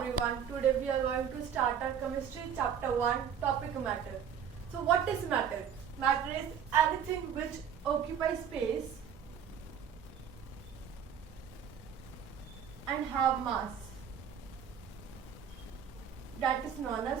everyone, today we are going to start our chemistry chapter 1 topic matter. So what is matter? Matter is anything which occupies space and have mass. That is known as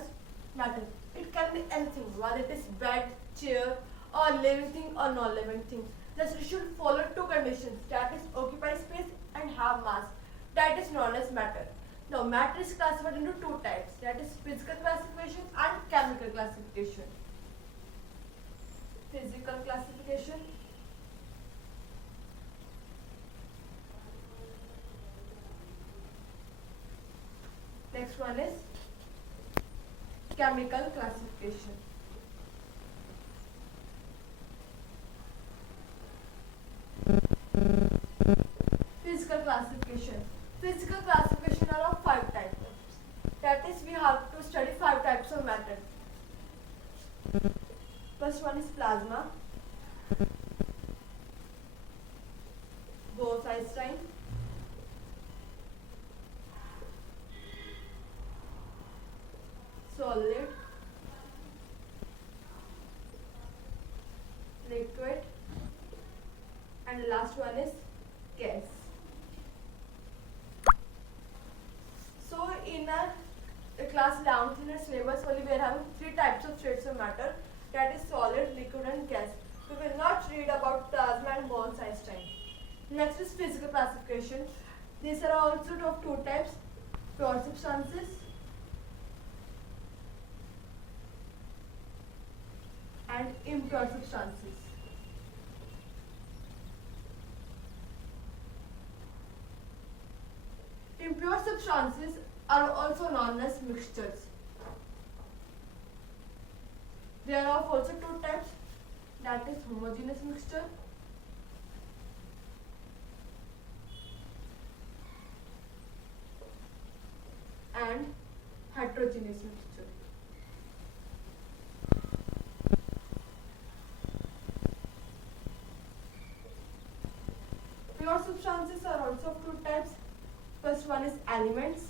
matter. It can be anything, whether it is bed, chair or living thing or non-living thing. Thus it should follow two conditions, that is occupy space and have mass. That is known as matter. Now matter is classified into two types, that is physical classification and chemical classification. Physical classification. Next one is chemical classification. Physical classification. Physical classification are of 5 types. That is, we have to study 5 types of matter. First one is plasma, Bose-Einstein, solid, liquid, and the last one is gas. So in a class 11th in our syllabus only we are having 3 types of states of matter, that is solid, liquid and gas. We will not read about plasma and Bose-Einstein. Next is physical classification. These are also of 2 types, pure substances and impure substances. Impure substances are also known as mixtures. There are also 2 types, that is homogeneous mixture and heterogeneous mixture. Pure substances are also of 2 types. First one is elements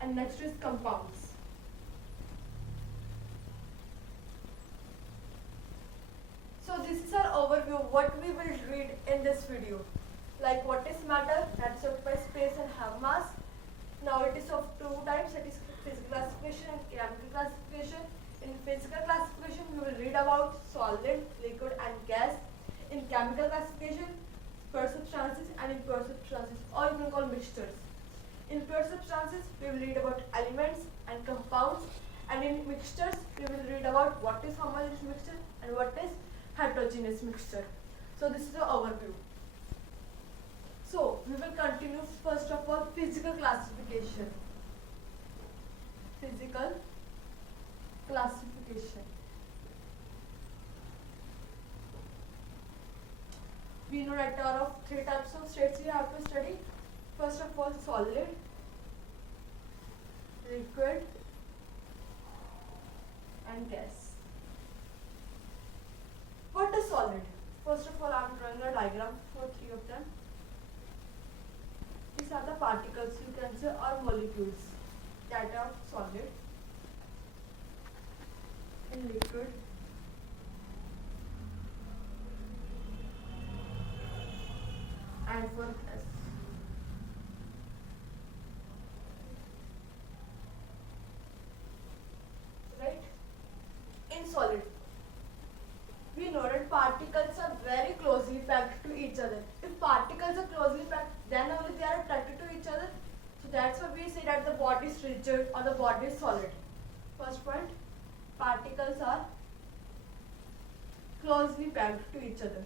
and next is compounds. So this is our overview of what we will read in this video. Like what is matter, that's occupies space and have mass. Now it is of 2 types, that is physical classification and chemical classification. In physical classification we will read about solid, liquid and gas. In chemical classification, pure substances and impure substances, or you can call mixtures. In pure substances we will read about elements and compounds, and in mixtures we will read about what is homogeneous mixture and what is heterogeneous mixture. So this is the overview. So we will continue first of all physical classification. Physical classification. We know that there are 3 types of states we have to study. First of all, solid, liquid and gas. What is solid? First of all, I am drawing a diagram for 3 of them. These are the particles, you can say, or molecules that are solid. In liquid, and for gas. Right? In solid, we know that particles are very closely packed to each other. If particles are closely packed, then only they are attracted to each other. So that's why we say that the body is rigid or the body is solid. First point, particles are closely packed to each other.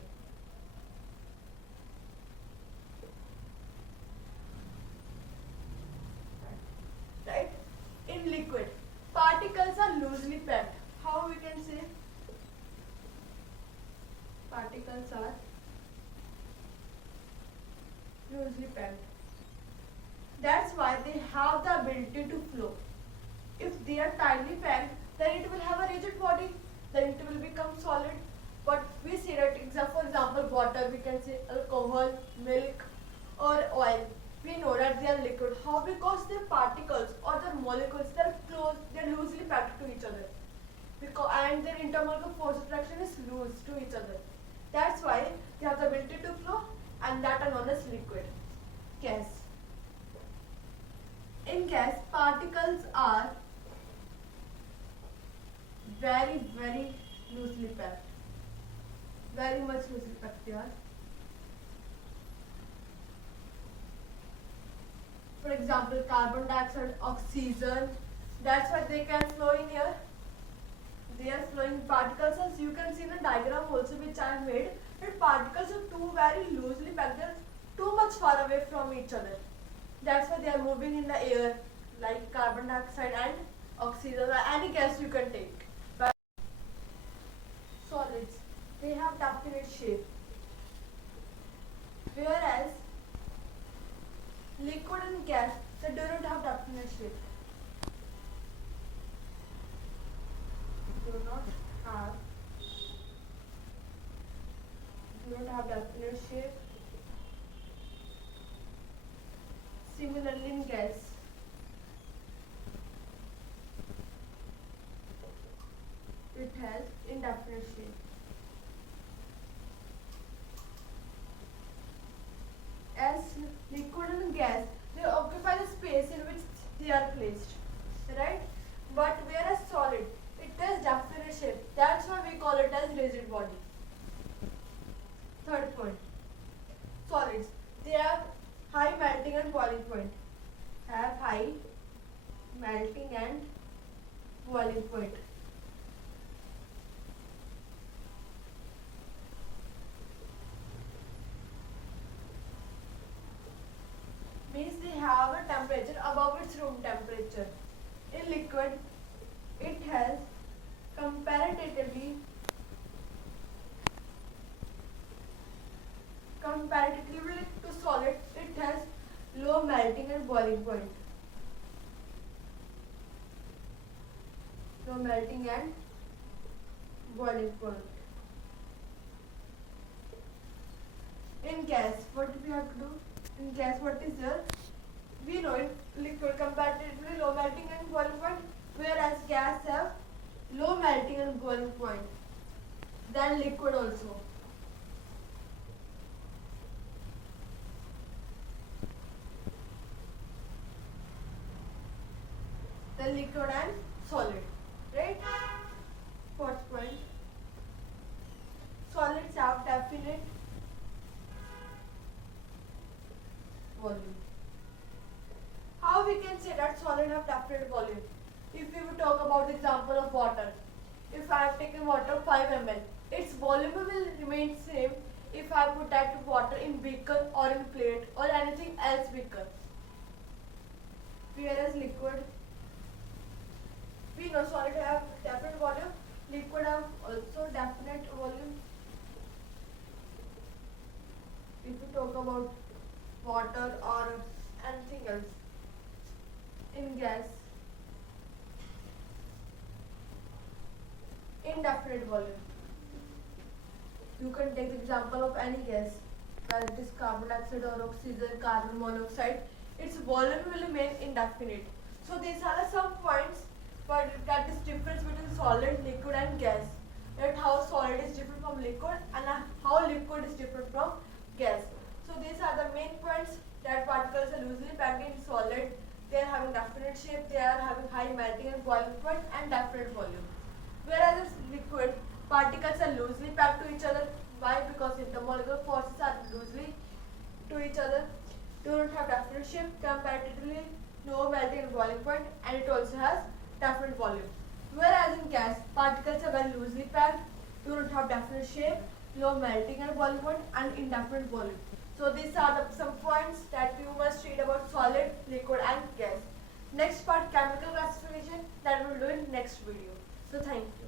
Right? In liquid, particles are loosely packed. How we can say? Particles are loosely packed. That's why they have the ability to flow. If they are tightly packed, then it will have a rigid body, then it will become solid. But we say that, for example, water, we can say alcohol, milk or oil. We know that that they are liquid. How? Because their particles or their molecules, they're close, they're loosely packed to each other. Because and their intermolecular force of attraction is loose to each other. That's why they have the ability to flow, and that are known as liquid. Gas. In gas, particles are very, very loosely packed. Very much loosely packed they are. For example, carbon dioxide, oxygen. That's why they can flow in here. They are flowing particles, as you can see in the diagram also which I have made. That particles are too very loosely packed. They are too much far away from each other. That's why they are moving in the air, like carbon dioxide and oxygen or any gas you can take. But solids, they have definite shape. Whereas liquid and gas, they do not have definite shape. Do not have definite shape. Similarly in gas, it has indefinite shape. As liquid and gas, they occupy the space in which they are placed, right? But whereas solid, it has definite shape. That's why we call it as rigid body. Third point, solids, they have high melting and boiling point. Have high melting and boiling point. Means they have a temperature above its room temperature. In liquid, it has comparatively to solid, it has low melting and boiling point. Low melting and boiling point. In gas, what we have to do? In gas, what is there? We know it, liquid comparatively low melting and boiling point, whereas gas have low melting and boiling point than liquid also. The liquid and solid, right? Fourth point, solids have definite volume. How we can say that solid have definite volume? If we would talk about the example of water, if I have taken water 5 ml, its volume will remain same if I put that water in beaker or in plate or anything else beaker. Whereas liquid, we know solid have definite volume, liquid have also definite volume. If we talk about water or anything else. In gas, indefinite volume. You can take the example of any gas, whether it is carbon dioxide or oxygen, carbon monoxide. Its volume will remain indefinite. So these are some points, but that is difference between solid, liquid and gas. That how solid is different from liquid and how liquid is different from gas. So these are the main points, that particles are loosely packed in solid. They are having definite shape, they are having high melting and boiling point and definite volume. Whereas in liquid, particles are loosely packed to each other. Why? Because intermolecular forces are loosely to each other. Do not have definite shape, comparatively low melting and boiling point, and it also has definite volume. Whereas in gas, particles are very loosely packed, do not have definite shape, low melting and boiling point, and indefinite volume. So these are some points that you must read about solid, liquid and gas. Next part, chemical classification, that we will do in next video. So thank you.